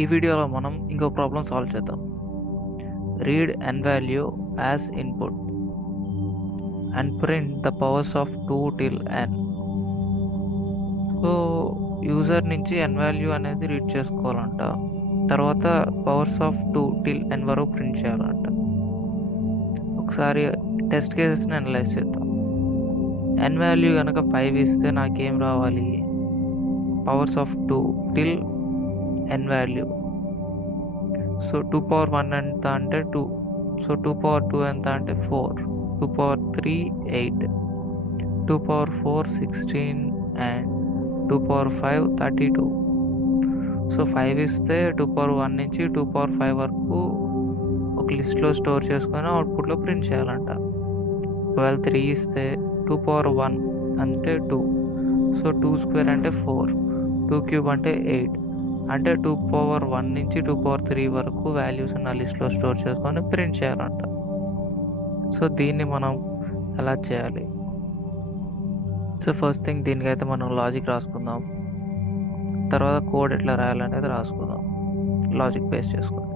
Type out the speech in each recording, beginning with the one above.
ఈ వీడియోలో మనం ఇంకో ప్రాబ్లం సాల్వ్ చేద్దాం. Read n value as input and print the powers of 2 till n. So user నుంచి n వాల్యూ అనేది రీడ్ చేసుకోవాలంట, తర్వాత పవర్స్ ఆఫ్ 2 till n వరకు ప్రింట్ చేయాలంట. ఒకసారి టెస్ట్ కేసెస్ని అనలైజ్ చేద్దాం. n వాల్యూ కనుక 5 ఇస్తే నాకేం రావాలి? Powers of 2 till n value. So 2 power 1 ఎంత అంటే 2. సో 2 power 2 ఎంత అంటే 4. 2 power 3 8. 2 power 4 16 and 2 power 5 32. So 5 ఇస్తే 2 power 1 నుంచి 2 power 5 వరకు ఒక లిస్ట్లో స్టోర్ చేసుకొని అవుట్పుట్లో ప్రింట్ చేయాలంట. ఒకవేళ 3 ఇస్తే 2 power 1 అంటే 2. సో 2 స్క్వేర్ అంటే 4. 2 క్యూబ్ అంటే 8. అంటే 2 power 1 నుంచి 2 power 3 వరకు వాల్యూస్ ఉన్న లిస్ట్లో స్టోర్ చేసుకొని ప్రింట్ చేయాలంట. సో దీన్ని మనం ఎలా చేయాలి? సో ఫస్ట్ థింగ్ దీనికైతే మనం లాజిక్ రాసుకుందాం, తర్వాత కోడ్ ఎట్లా రాయాలనేది రాసుకుందాం లాజిక్ బేస్ చేసుకొని.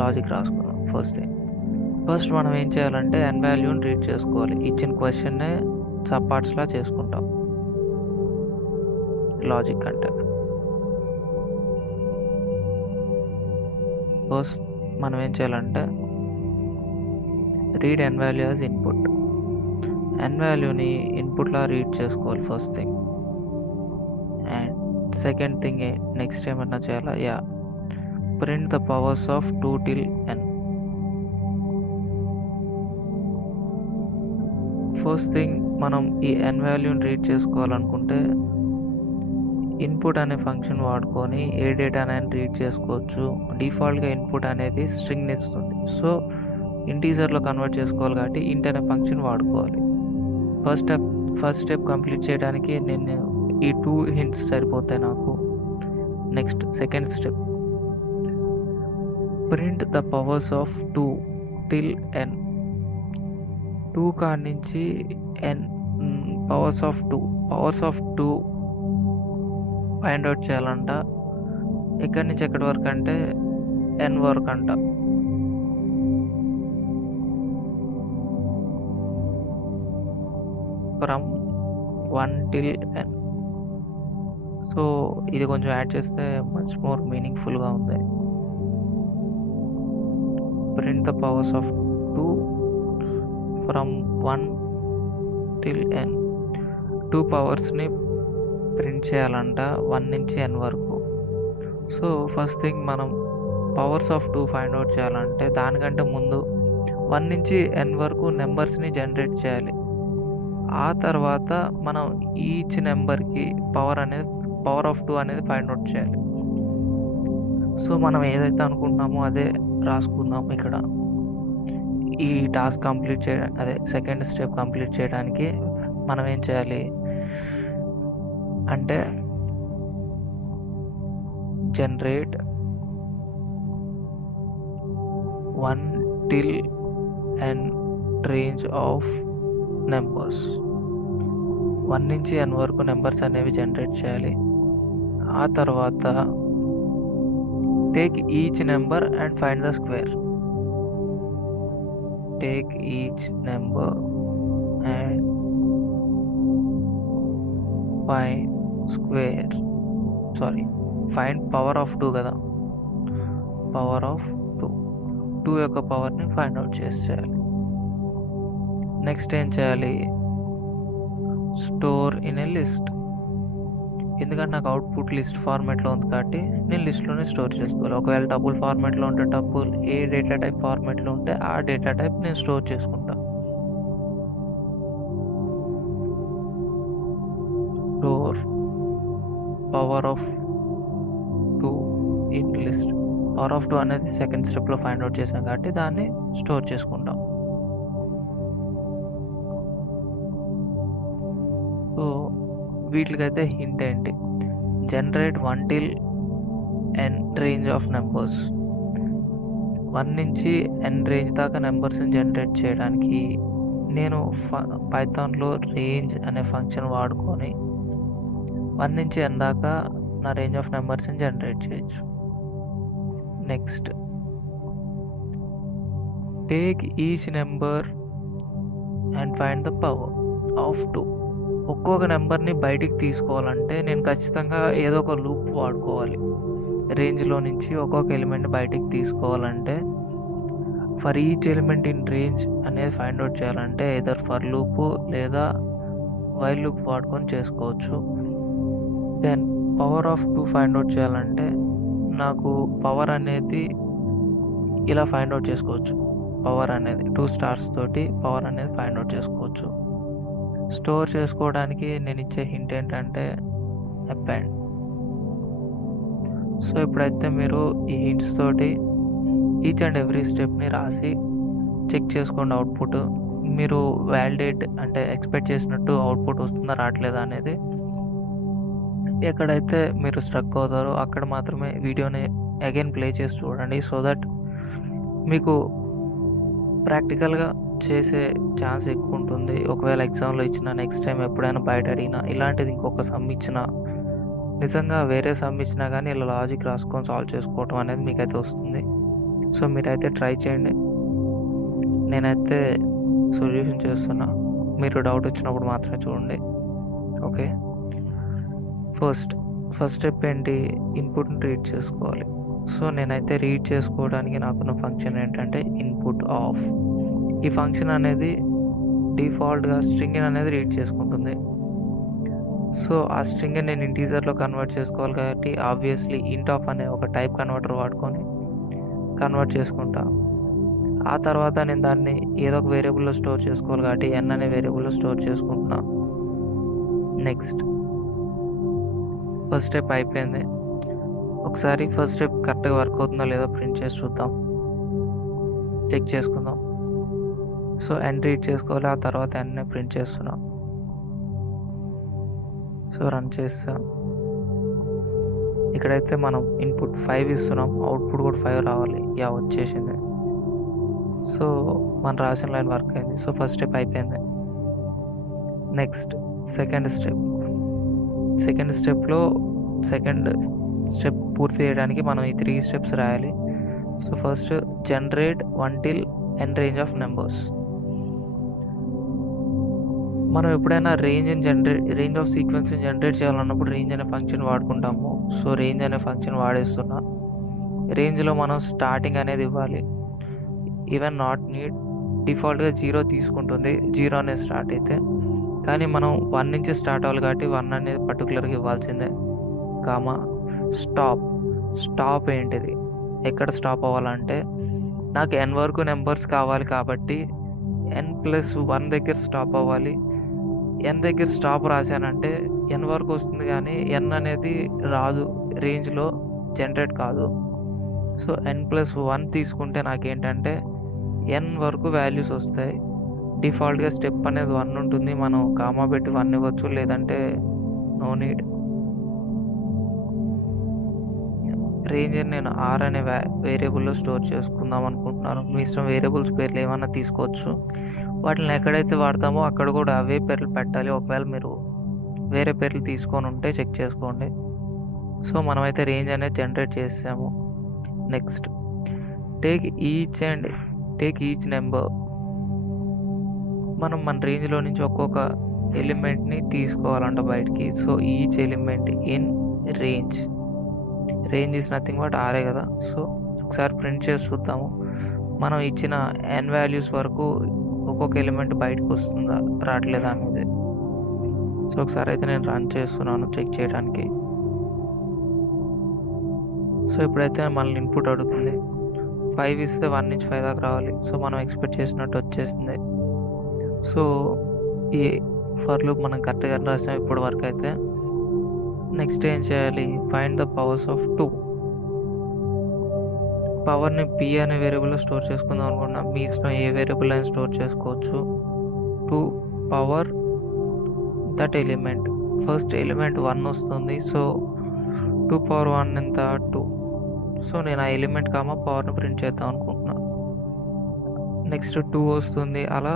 లాజిక్ రాసుకుందాం. ఫస్ట్ మనం ఏం చేయాలంటే n వాల్యూని రీడ్ చేసుకోవాలి. ఇచ్చిన క్వశ్చన్నే సబ్ పార్ట్స్లా చేసుకుంటాం లాజిక్ అంటే. ఫస్ట్ మనం ఏం చేయాలంటే read n value as input. n వాల్యూని ఇన్పుట్లా రీడ్ చేసుకోవాలి first thing. And second thing next ఏమన్నా చేయాలా? Print the powers of 2 till n. First thing మనం ఈ n వాల్యూని రీడ్ చేసుకోవాలనుకుంటే ఇన్పుట్ అనే ఫంక్షన్ వాడుకొని ఏ డేటానైనా రీడ్ చేసుకోవచ్చు. డిఫాల్ట్గా ఇన్పుట్ అనేది స్ట్రింగ్ని ఇస్తుంది. సో ఇంటీజర్లో కన్వర్ట్ చేసుకోవాలి కాబట్టి ఇంట్ అనే ఫంక్షన్ వాడుకోవాలి. ఫస్ట్ స్టెప్ కంప్లీట్ చేయడానికి నేను ఈ 2 hints సరిపోతాయి నాకు. Next second step print the powers of 2 till n. 2 కాడ నుంచి n powers of 2 find out చేయాలంట. ఎక్కడి నుంచి ఎక్కడి వరకు అంటే n వరకు అంట. From 1 till n. సో ఇది కొంచెం యాడ్ చేస్తే మచ్ మోర్ మీనింగ్ఫుల్గా ఉంది. Print the powers of 2 from 1 till n. 2 పవర్స్ని ప్రింట్ చేయాలంట 1 నుంచి n వరకు. సో ఫస్ట్ థింగ్ మనం పవర్స్ ఆఫ్ 2 ఫైండ్ అవుట్ చేయాలంటే దానికంటే ముందు 1 నుంచి n వరకు నెంబర్స్ని జనరేట్ చేయాలి. ఆ తర్వాత మనం ఈచ్ నెంబర్కి పవర్ ఆఫ్ 2 అనేది ఫైండ్ అవుట్ చేయాలి. సో మనం ఏదైతే అనుకుంటున్నామో అదే రాసుకుందాం ఇక్కడ. ఈ టాస్క్ కంప్లీట్ చేయడానికి, అదే సెకండ్ స్టెప్ కంప్లీట్ చేయడానికి మనం ఏం చేయాలి అంటే generate 1 till n range of numbers. 1 నుంచి n వరకు నెంబర్స్ అనేవి జనరేట్ చేయాలి. ఆ తర్వాత take each number and find the square. Take each number and find power of 2 కదా, పవర్ ఆఫ్ 2 యొక్క పవర్ని ఫైండ్ అవుట్ చేసేయాలి. నెక్స్ట్ ఏం చేయాలి? Store in a list. ఎందుకంటే నాకు అవుట్పుట్ లిస్ట్ ఫార్మాట్లో ఉంది కాబట్టి నేను లిస్ట్లోనే స్టోర్ చేసుకోవాలి. ఒకవేళ టపుల్ ఫార్మాట్లో ఉంటే టపుల్, ఏ డేటా టైప్ ఫార్మాట్లో ఉంటే ఆ డేటా టైప్ నేను స్టోర్ చేసుకుంటా. Store power of 2 in list. Power of 2 అనేది సెకండ్ స్టెప్లో ఫైండ్ అవుట్ చేసాం కాబట్టి దాన్ని స్టోర్ చేసుకుంటాం. సో వీటికైతే హింట్ ఏంటి? Generate 1 till n range of numbers. 1 నుంచి n రేంజ్ దాకా నెంబర్స్ని జనరేట్ చేయడానికి నేను పైథాన్లో రేంజ్ అనే ఫంక్షన్ వాడుకొని 1 నుంచి n దాకా నా రేంజ్ ఆఫ్ నెంబర్స్ని జనరేట్ చేయొచ్చు. Next, take each number and find the power of 2. ఒక్కొక్క నెంబర్ని బయటికి తీసుకోవాలంటే నేను ఖచ్చితంగా ఏదో ఒక లూప్ వాడుకోవాలి. రేంజ్లో నుంచి ఒక్కొక్క ఎలిమెంట్ బయటికి తీసుకోవాలంటే for each element in range అనేది ఫైండ్ అవుట్ చేయాలంటే ఎదర్ ఫర్ లూప్ లేదా వైల్ లూప్ వాడుకొని చేసుకోవచ్చు. Then power of 2 find out చేయాలంటే నాకు పవర్ అనేది ఇలా ఫైండ్ అవుట్ చేసుకోవచ్చు. పవర్ అనేది 2 స్టార్స్ తోటి పవర్ అనేది ఫైండ్ అవుట్ చేసుకోవచ్చు. స్టోర్ చేసుకోవడానికి నేను ఇచ్చే హింట్ ఏంటంటే append. సో ఇప్పుడైతే మీరు ఈ హింట్స్ తోటి ఈచ్ అండ్ ఎవ్రీ స్టెప్ని రాసి చెక్ చేసుకోండి అవుట్పుట్. మీరు వ్యాలిడేట్ అంటే ఎక్స్పెక్ట్ చేసినట్టు అవుట్పుట్ వస్తుందా రావట్లేదా అనేది. ఎక్కడైతే మీరు స్ట్రక్ అవుతారో అక్కడ మాత్రమే వీడియోని అగైన్ ప్లే చేసి చూడండి, సో దట్ మీకు ప్రాక్టికల్గా చేసే ఛాన్స్ ఎక్కువ ఉంటుంది. ఒకవేళ ఎగ్జామ్లో ఇచ్చిన నెక్స్ట్ టైం ఎప్పుడైనా బయట అడిగినా ఇలాంటిది ఇంకొక సమ్ ఇచ్చినా నిజంగా వేరే సమ్ ఇచ్చినా కానీ ఇలా లాజిక్ రాసుకొని సాల్వ్ చేసుకోవటం అనేది మీకైతే వస్తుంది. సో మీరైతే ట్రై చేయండి. నేనైతే సొల్యూషన్ చేస్తున్నా, మీరు డౌట్ వచ్చినప్పుడు మాత్రమే చూడండి. ఓకే, ఫస్ట్ స్టెప్ ఏంటి, ఇన్పుట్ని రీడ్ చేసుకోవాలి. సో నేనైతే రీడ్ చేసుకోవడానికి నాకున్న ఫంక్షన్ ఏంటంటే ఇన్పుట్ ఆఫ్. ఈ ఫంక్షన్ అనేది డిఫాల్ట్గా స్ట్రింగ్ అనేది రీడ్ చేసుకుంటుంది. సో ఆ స్ట్రింగ్ నేను ఇంటీజర్లో కన్వర్ట్ చేసుకోవాలి కాబట్టి ఆబ్వియస్లీ ఇంట్ ఆఫ్ అనే ఒక టైప్ కన్వర్టర్ వాడుకొని కన్వర్ట్ చేసుకుంటా. ఆ తర్వాత నేను దాన్ని ఏదో ఒక వేరియబుల్లో స్టోర్ చేసుకోవాలి కాబట్టి n అనే వేరియబుల్లో స్టోర్ చేసుకుంటున్నా. నెక్స్ట్, ఫస్ట్ స్టెప్ అయిపోయింది. ఒకసారి ఫస్ట్ స్టెప్ కరెక్ట్గా వర్క్ అవుతుందో లేదో ప్రింట్ చేసి చూద్దాం, చెక్ చేసుకుందాం. సో n రీడ్ చేసుకోవాలి, ఆ తర్వాత n ప్రింట్ చేస్తున్నాం. సో రన్ చేస్తాం. ఇక్కడైతే మనం ఇన్పుట్ 5 ఇస్తున్నాం, అవుట్పుట్ కూడా 5 రావాలి. యా వచ్చేసింది. సో మనం రాసిన లైన్ వర్క్ అయింది. సో ఫస్ట్ స్టెప్ అయిపోయింది. నెక్స్ట్ సెకండ్ స్టెప్లో సెకండ్ స్టెప్ పూర్తి చేయడానికి మనం ఈ 3 స్టెప్స్ రాయాలి. So first generate 1 till n range of numbers. మనం ఎప్పుడైనా రేంజ్ ఆఫ్ సీక్వెన్స్ని జనరేట్ చేయాలన్నప్పుడు రేంజ్ అనే ఫంక్షన్ వాడుకుంటాము. సో రేంజ్ అనే ఫంక్షన్ వాడేస్తున్నా. రేంజ్లో మనం స్టార్టింగ్ అనేది ఇవ్వాలి. ఈవెన్ నాట్ నీడ్, డిఫాల్ట్గా 0 తీసుకుంటుంది 0 అనేది స్టార్ట్ అయితే. కానీ మనం 1 నుంచి స్టార్ట్ అవ్వాలి కాబట్టి 1 అనేది పర్టికులర్గా ఇవ్వాల్సిందే. కామా స్టాప్ ఏంటిది, ఎక్కడ స్టాప్ అవ్వాలంటే నాకు n వరకు నెంబర్స్ కావాలి కాబట్టి n+1 దగ్గర స్టాప్ అవ్వాలి. n దగ్గర స్టాప్ రాశానంటే n వరకు వస్తుంది కానీ n అనేది రాదు, రేంజ్లో జనరేట్ కాదు. సో n+1 తీసుకుంటే నాకేంటంటే n వరకు వాల్యూస్ వస్తాయి. డిఫాల్ట్గా స్టెప్ అనేది 1 ఉంటుంది, మనం కామా పెట్టి 1 ఇవ్వచ్చు, లేదంటే నో నీడ్. రేంజ్ నేను r అనే వేరియబుల్లో స్టోర్ చేసుకుందాం అనుకుంటున్నాను. మీ ఇష్టం, వేరియబుల్స్ పేర్లు ఏమన్నా తీసుకోవచ్చు. వాటిని ఎక్కడైతే వాడతామో అక్కడ కూడా అవే పేర్లు పెట్టాలి. ఒకవేళ మీరు వేరే పేర్లు తీసుకొని ఉంటే చెక్ చేసుకోండి. సో మనమైతే రేంజ్ అనేది జనరేట్ చేసాము. Next, take each number. మనం మన రేంజ్లో నుంచి ఒక్కొక్క ఎలిమెంట్ని తీసుకోవాలంట బయటికి. So each element in range is nothing but array కదా. సో ఒకసారి ప్రింట్ చేసి చూద్దాము, మనం ఇచ్చిన n వాల్యూస్ వరకు ఒక్కొక్క ఎలిమెంట్ బయటకు వస్తుందా రావట్లేదా అనేది. సో ఒకసారి అయితే నేను రన్ చేస్తున్నాను చెక్ చేయడానికి. సో ఇప్పుడైతే మనల్ని ఇన్పుట్ అడుగుతుంది. 5 ఇస్తే 1 నుంచి 5 దాకా రావాలి. సో మనం ఎక్స్పెక్ట్ చేసినట్టు వచ్చేసింది. సో ఈ ఫర్ లూప్ మనం కరెక్ట్గా రాసాం ఇప్పుడు వరకు అయితే. నెక్స్ట్ ఏం చేయాలి, ఫైండ్ ద పవర్స్ ఆఫ్ 2. పవర్ని p అనే వేరియబుల్లో స్టోర్ చేసుకుందాం అనుకుంటున్నాం. మీ ఇష్టం, ఏ వేరియబుల్ అయినా స్టోర్ చేసుకోవచ్చు. To power that element, first element 1 వస్తుంది. సో 2 పవర్ 1 ఎంత, 2. సో నేను ఆ ఎలిమెంట్ పవర్ని ప్రింట్ చేద్దాం అనుకుంటున్నా. నెక్స్ట్ 2 వస్తుంది. అలా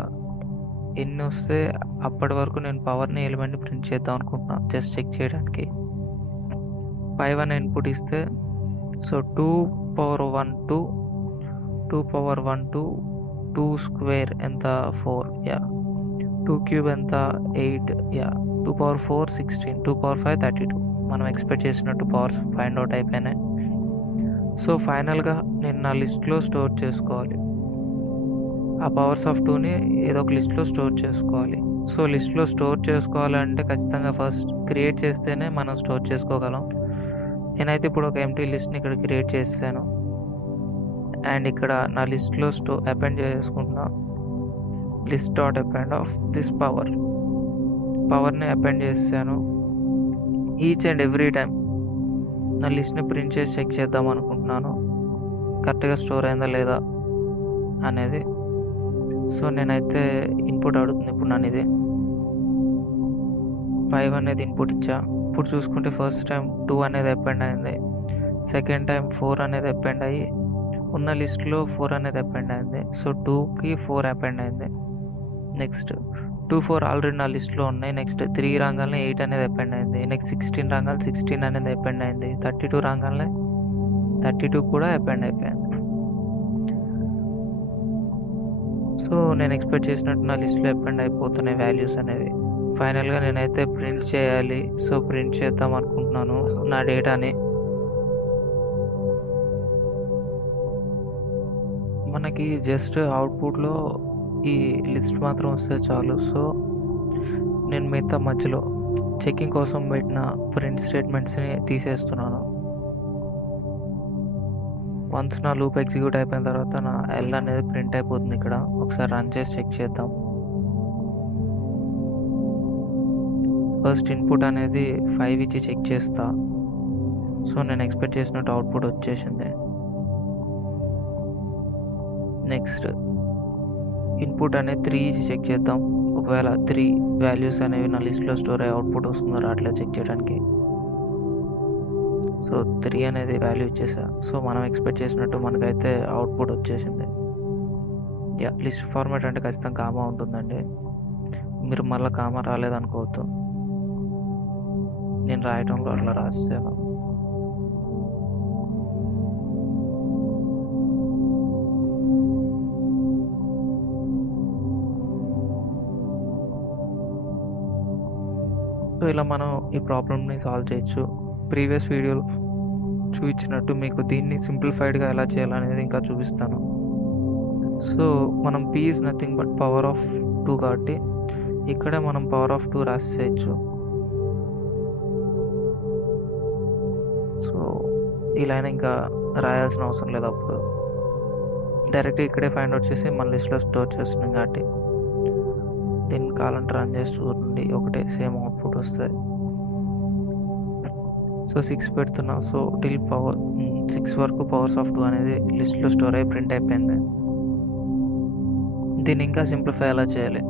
ఎన్ని వస్తే అప్పటి వరకు నేను పవర్ని ఎలిమెంట్ని ప్రింట్ చేద్దాం అనుకుంటున్నాను, జస్ట్ చెక్ చేయడానికి. 5 అనే ఇన్పుట్ ఇస్తే సో 2 power 1 2 2 power 1 2 2 స్క్వేర్ ఎంత 4, యా 2 క్యూబ్ ఎంత 8, యా 2 power 4 16, 2 power 5 32. మనం ఎక్స్పెక్ట్ చేసినట్టు పవర్స్ ఫైండ్ అవుట్ అయిపోయినాయి. సో ఫైనల్గా నేను నా లిస్ట్లో స్టోర్ చేసుకోవాలి. ఆ పవర్స్ ఆఫ్ 2ని ఏదో ఒక లిస్ట్లో స్టోర్ చేసుకోవాలి. సో లిస్ట్లో స్టోర్ చేసుకోవాలంటే ఖచ్చితంగా ఫస్ట్ క్రియేట్ చేస్తేనే మనం స్టోర్ చేసుకోగలం. నేనైతే ఇప్పుడు ఒక ఎంటీ లిస్ట్ని ఇక్కడ క్రియేట్ చేశాను అండ్ ఇక్కడ నా లిస్ట్లో అపెండ్ చేసుకుంటున్నా. List dot append of this పవర్ని అపెండ్ చేశాను. ఈచ్ అండ్ ఎవ్రీ టైం నా లిస్ట్ని ప్రింట్ చేసి చెక్ చేద్దాం అనుకుంటున్నాను కరెక్ట్గా స్టోర్ అయిందా లేదా అనేది. సో నేనైతే ఇన్పుట్ అడుగుతుంది ఇప్పుడు నన్ను, ఇది 5 అనేది ఇన్పుట్ ఇచ్చా. ఇప్పుడు చూసుకుంటే ఫస్ట్ టైం 2 అనేది అపెండ్ అయింది, సెకండ్ టైం 4 అనేది అపెండ్ అయ్యి ఉన్న లిస్ట్లో 4 అనేది అపెండ్ అయింది. సో 2కి 4 అపెండ్ అయింది. నెక్స్ట్ 2 4 ఆల్రెడీ నా లిస్ట్లో ఉన్నాయి. నెక్స్ట్ 3 రాగానే 8 అనేది అపెండ్ అయింది. నెక్స్ట్ 16 రాగానే 16 అనేది అపెండ్ అయింది. 32 రాగానే 32 కూడా అపెండ్ అయిపోయింది. సో నేను ఎక్స్పెక్ట్ చేసినట్టు నా లిస్ట్లో అపెండ్ అయిపోతున్నాయి వాల్యూస్ అనేవి. ఫైనల్గా నేనైతే ప్రింట్ చేయాలి. సో ప్రింట్ చేద్దాం అనుకుంటున్నాను నా డేటాని. మనకి జస్ట్ అవుట్పుట్లో ఈ లిస్ట్ మాత్రం వస్తే చాలు. సో నేను మిగతా మధ్యలో చెకింగ్ కోసం పెట్టిన ప్రింట్ స్టేట్మెంట్స్ని తీసేస్తున్నాను. వన్స్ నా లూప్ ఎగ్జిక్యూట్ అయిపోయిన తర్వాత నా ఎల్ అనేది ప్రింట్ అయిపోతుంది. ఇక్కడ ఒకసారి రన్ చేసి చెక్ చేద్దాం. ఫస్ట్ ఇన్పుట్ అనేది 5 ఇచ్చి చెక్ చేస్తా. సో నేను ఎక్స్పెక్ట్ చేసినట్టు అవుట్పుట్ వచ్చేసింది. నెక్స్ట్ ఇన్పుట్ అనేది 3 ఇచ్చి చెక్ చేద్దాం. ఒకవేళ 3 వాల్యూస్ అనేవి నా లిస్ట్లో స్టోర్ అయ్యి అవుట్పుట్ వస్తుందో రావట్లేదు చెక్ చేయడానికి. సో 3 అనేది వాల్యూ ఇచ్చేసా. సో మనం ఎక్స్పెక్ట్ చేసినట్టు మనకైతే అవుట్పుట్ వచ్చేసింది. యా లిస్ట్ ఫార్మాట్ అంటే ఖచ్చితంగా కామా ఉంటుందండి. మీరు మళ్ళీ కామా రాలేదనుకోవద్దు, నేను రాయటంలో అట్లా రాసాను. సో ఇలా మనం ఈ ప్రాబ్లమ్ని సాల్వ్ చేయొచ్చు. ప్రీవియస్ వీడియోలో చూపించినట్టు మీకు దీన్ని సింప్లిఫైడ్గా ఎలా చేయాలనేది ఇంకా చూపిస్తాను. సో మనం p is nothing but power of 2 కాబట్టి ఇక్కడే మనం పవర్ ఆఫ్ 2 రాసేయచ్చు. సో ఈ లైన్ ఇంకా రాయాల్సిన అవసరం లేదు. అప్పుడు డైరెక్ట్ ఇక్కడే ఫైండ్ అవుట్ చేసి మన లిస్ట్లో స్టోర్ చేస్తున్నాం కాబట్టి దీన్ని కావాలంటే రన్ చేసి చూడండి, ఒకటే సేమ్ అవుట్పుట్ వస్తుంది. సో 6 పెడుతున్నా. సో టిల్ పవర్ 6 వరకు పవర్స్ ఆఫ్ 2 అనేది లిస్ట్లో స్టోర్ అయ్యి ప్రింట్ అయిపోయింది. దీన్ని ఇంకా సింప్లిఫై ఎలా చేయాలి,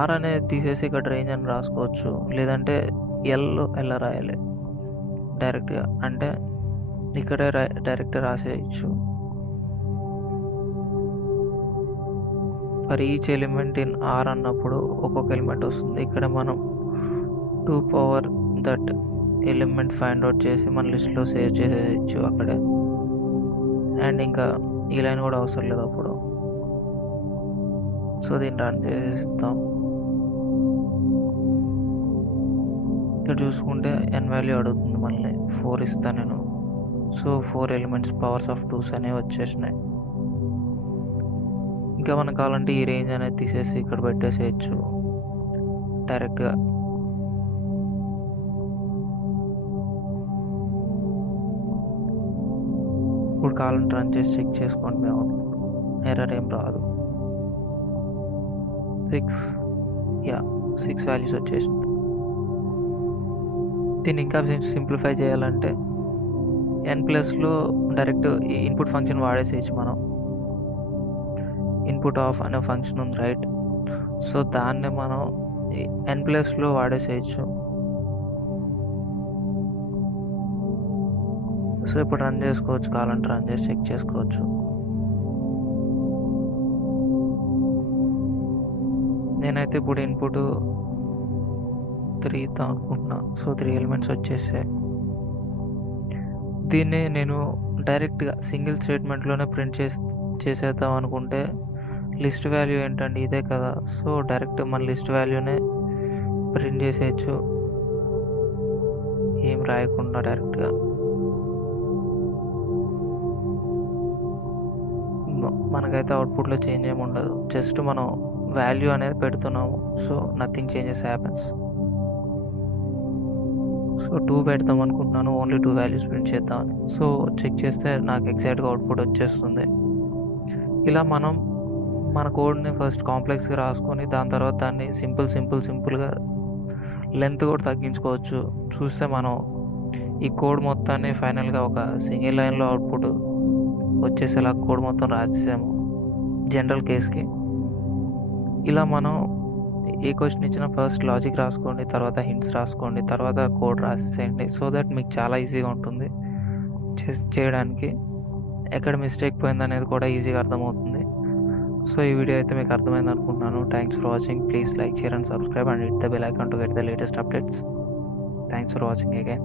ఆర్ అనేది తీసేసి ఇక్కడ రేంజ్ అని రాసుకోవచ్చు, లేదంటే ఎలా రాయాలి డైరెక్ట్గా అంటే ఇక్కడే డైరెక్ట్ రాసేయచ్చు. For each element in R అన్నప్పుడు ఒక్కొక్క ఎలిమెంట్ వస్తుంది. ఇక్కడ మనం 2 power that element find out చేసి మన లిస్ట్లో సేవ్ చేసేయచ్చు అక్కడే. అండ్ ఇంకా ఈ లైన్ కూడా అవసరం లేదు అప్పుడు. సో దీన్ని రన్ చేస్తాం. ఇక్కడ చూసుకుంటే ఎన్ వాల్యూ అడుగుతుంది మళ్ళీ 4 ఇస్తాను నేను. సో 4 ఎలిమెంట్స్ పవర్స్ ఆఫ్ 2 అనేవి వచ్చేసినాయి. ఇంకా మనకు కావాలంటే ఈ రేంజ్ అనేది తీసేసి ఇక్కడ పెట్టేసేయచ్చు డైరెక్ట్గా. ఇప్పుడు కావాలంటే రన్ చేసి చెక్ చేసుకోండి, మేము ఎర్రర్ ఏం రాదు. 6 వాల్యూస్ వచ్చేసింది. దీన్ని ఇంకా సింప్లిఫై చేయాలంటే n+లో డైరెక్ట్ ఈ ఇన్పుట్ ఫంక్షన్ వాడేసేయచ్చు మనం. ఇన్పుట్ ఆఫ్ అనే ఫంక్షన్ ఉంది రైట్. సో దాన్ని మనం n+లో వాడేసేయచ్చు. సో ఇప్పుడు రన్ చేసుకోవచ్చు, కావాలంటే రన్ చేసి చెక్ చేసుకోవచ్చు. నేనైతే ఇప్పుడు ఇన్పుట్ 3 ఇద్దాం అనుకుంటున్నా. సో 3 ఎలిమెంట్స్ వచ్చేసాయి. దీన్ని నేను డైరెక్ట్గా సింగిల్ స్టేట్మెంట్లోనే ప్రింట్ చేసేద్దాం అనుకుంటే లిస్ట్ వాల్యూ ఏంటండి ఇదే కదా. సో డైరెక్ట్ మన లిస్ట్ వాల్యూనే ప్రింట్ చేసేయచ్చు, ఏం రాయకుండా డైరెక్ట్గా. మనకైతే అవుట్పుట్లో చేంజ్ ఏమి ఉండదు, జస్ట్ మనం వాల్యూ అనేది పెడుతున్నాము. So nothing changes happens. So 2 పెడదాం అనుకుంటున్నాను, ఓన్లీ 2 వాల్యూస్ ప్రింట్ చేద్దామని. సో చెక్ చేస్తే నాకు ఎగ్జాక్ట్గా అవుట్పుట్ వచ్చేస్తుంది. ఇలా మనం మన కోడ్ని ఫస్ట్ కాంప్లెక్స్గా రాసుకొని దాని తర్వాత దాన్ని సింపుల్గా లెంత్ కూడా తగ్గించుకోవచ్చు. చూస్తే మనం ఈ కోడ్ మొత్తాన్ని ఫైనల్గా ఒక సింగిల్ లైన్లో అవుట్పుట్ వచ్చేసేలా కోడ్ మొత్తం రాసేసాము జనరల్ కేస్కి. ఇలా మనం ఏ క్వశ్చన్ ఇచ్చినా ఫస్ట్ లాజిక్ రాసుకోండి, తర్వాత హింట్స్ రాసుకోండి, తర్వాత కోడ్ రాసేయండి. సో దట్ మీకు చాలా ఈజీగా ఉంటుంది చేయడానికి. ఎక్కడ మిస్టేక్ పోయింది అనేది కూడా ఈజీగా అర్థమవుతుంది. సో ఈ వీడియో అయితే మీకు అర్థమైంది అనుకుంటున్నాను. Thanks for watching. Please like, share and subscribe and hit the bell icon to get the latest updates. Thanks for watching again.